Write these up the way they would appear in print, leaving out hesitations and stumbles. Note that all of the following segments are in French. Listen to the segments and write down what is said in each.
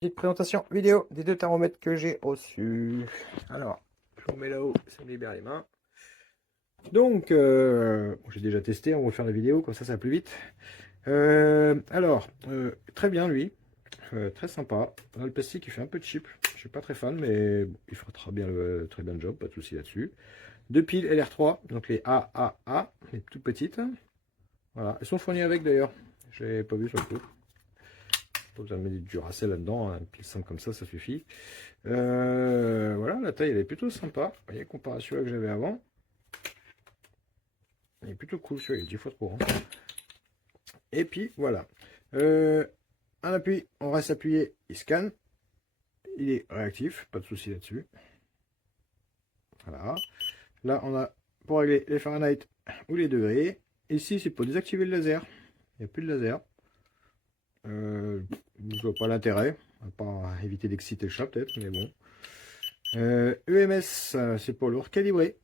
Petite présentation vidéo des deux thermomètres que j'ai reçus. Alors, je vous mets là-haut, ça me libère les mains. Donc, j'ai déjà testé, on va faire la vidéo, comme ça va plus vite. Très bien lui, très sympa. Le plastique il fait un peu cheap, je suis pas très fan, mais bon, il fera très bien le job, pas de souci là-dessus. Deux piles LR3, donc les AAA, les toutes petites. Voilà, elles sont fournies avec d'ailleurs, j'ai pas vu sur le coup. Pas besoin de mettre du Duracell là-dedans, hein. Une pile simple comme ça suffit. Voilà, la taille elle est plutôt sympa. Vous voyez, comparé à celui que j'avais avant. Il est plutôt cool, celui-là, il est 10 fois trop grand. Et puis voilà. Un appui, on reste appuyé, il scanne. Il est réactif, pas de souci là-dessus. Voilà. Là, on a pour régler les Fahrenheit ou les degrés. Ici, c'est pour désactiver le laser. Il n'y a plus de laser. Je ne vois pas l'intérêt. À part éviter d'exciter le chat, peut-être, mais bon. EMS, c'est pour le recalibrer.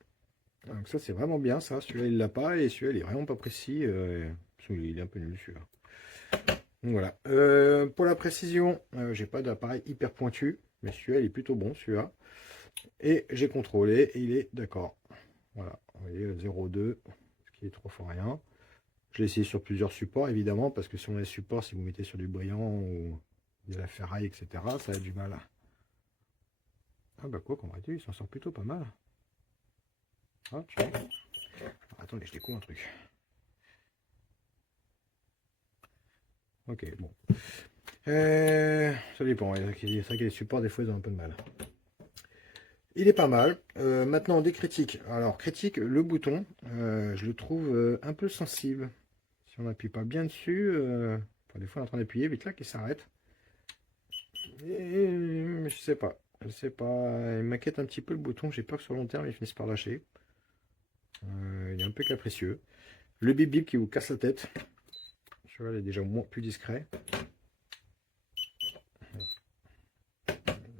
Donc ça c'est vraiment bien ça, celui-là il l'a pas et celui-là il est vraiment pas précis, il est un peu nul celui-là. Donc voilà. Pour la précision, j'ai pas d'appareil hyper pointu, mais celui-là il est plutôt bon celui-là. Et j'ai contrôlé et il est d'accord. Voilà, vous voyez 0,2, ce qui est trop fois rien. Je l'ai essayé sur plusieurs supports évidemment, parce que si on a des supports, si vous mettez sur du brillant ou de la ferraille, etc., ça a du mal. Ah bah quoi qu'en réalité il s'en sort plutôt pas mal. Ah, tiens. Attendez, je découvre un truc. Ok, bon. Ça dépend. C'est vrai que les supports, des fois, ils ont un peu de mal. Il est pas mal. Maintenant, des critiques. Alors, critique, le bouton, je le trouve un peu sensible. Si on n'appuie pas bien dessus, enfin, des fois, on est en train d'appuyer, vite là, qu'il s'arrête. Et je sais pas. Je sais pas. Il m'inquiète un petit peu le bouton. J'ai peur que sur le long terme, il finisse par lâcher. Il est un peu capricieux. Le bip bip qui vous casse la tête. Je vois, il est déjà plus discret.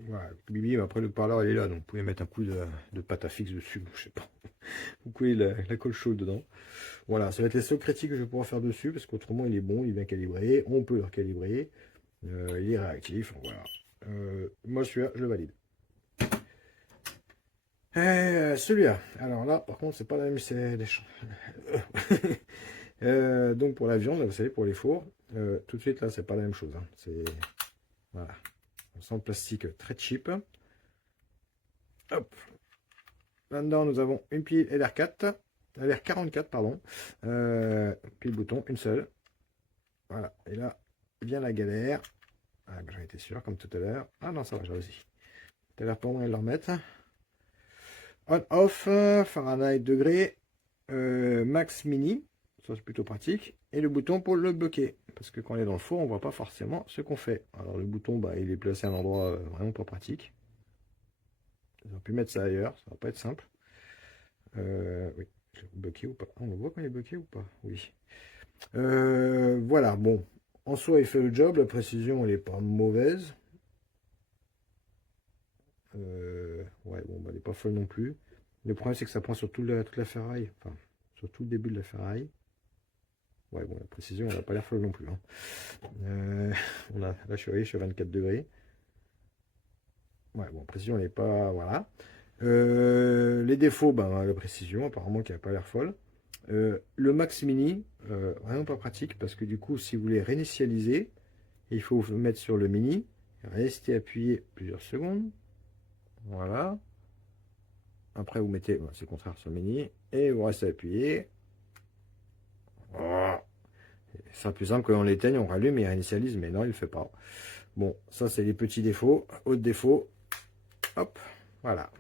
Voilà, Bibi, après le parleur il est là, donc vous pouvez mettre un coup de pâte à fixe dessus, je sais pas. Vous coulez la colle chaude dedans. Voilà, ça va être les seuls critiques que je vais pouvoir faire dessus, parce qu'autrement il est bon, il est bien calibré, on peut le recalibrer, il est réactif, voilà. Moi celui-là, je le valide. Celui-là, alors là par contre c'est pas la même, c'est des donc pour la viande, là, vous savez, pour les fours, tout de suite là c'est pas la même chose, hein. C'est, voilà, on sent le plastique très cheap. Hop. Là-dedans, nous avons une pile LR4, LR44, pardon. Pile bouton, une seule. Voilà. Et là, vient la galère. Ah, ben, j'en étais sûr, comme tout à l'heure. Ah non, ça va, j'ai réussi. Tout à l'heure, pas moyen de le remettre. On-off, Fahrenheit degré, max mini. Ça, c'est plutôt pratique. Et le bouton pour le bloquer. Parce que quand on est dans le four, on ne voit pas forcément ce qu'on fait. Alors, le bouton, bah, il est placé à un endroit vraiment pas pratique. Ils ont pu mettre ça ailleurs, ça va pas être simple. Oui, bloqué ou pas? On le voit quand il est bloqué ou pas? Oui. Voilà, bon. En soi, il fait le job. La précision, elle n'est pas mauvaise. Ouais, bon, bah, elle n'est pas folle non plus. Le problème, c'est que ça prend sur toute la ferraille. Enfin, sur tout le début de la ferraille. Ouais, bon, la précision, elle n'a pas l'air folle non plus, hein. Là, je suis à 24 degrés. Ouais, bon, précision, elle n'est pas... Voilà. Les défauts, ben, la précision, apparemment, qui n'a pas l'air folle. Le Max Mini, vraiment pas pratique parce que du coup, si vous voulez réinitialiser, il faut vous mettre sur le Mini, rester appuyé plusieurs secondes. Voilà. Après, vous mettez, c'est le contraire sur le Mini, et vous restez appuyé. Voilà. C'est sera plus simple que l'on l'éteigne, on rallume et il réinitialise, mais non, il ne le fait pas. Bon, ça, c'est les petits défauts. Autre défaut, hop, voilà.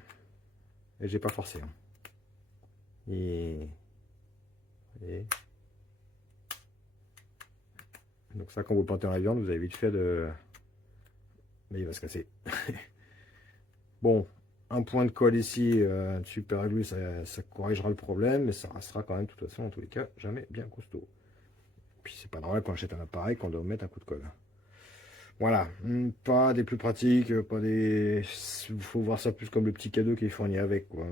Et j'ai pas forcé, hein. Et donc ça, quand vous le plantez dans la viande, vous avez vite fait de... Mais il va se casser. Bon, un point de colle ici, super glue, ça corrigera le problème, mais ça restera quand même, de toute façon, en tous les cas, jamais bien costaud. Puis c'est pas normal qu'on achète un appareil qu'on doit mettre un coup de colle. Voilà, pas des plus pratiques, pas des... Il faut voir ça plus comme le petit cadeau qui est fourni avec, quoi.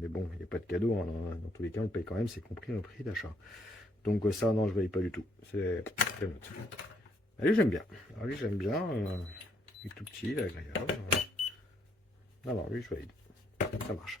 Mais bon, il n'y a pas de cadeau, hein. Dans tous les cas, on le paye quand même, c'est compris dans le prix d'achat. Donc ça, non, je ne valide pas du tout. C'est note. Allez, j'aime bien. Allez, j'aime bien. Il est tout petit, il est agréable. Non, non, lui, je valide. Ça marche.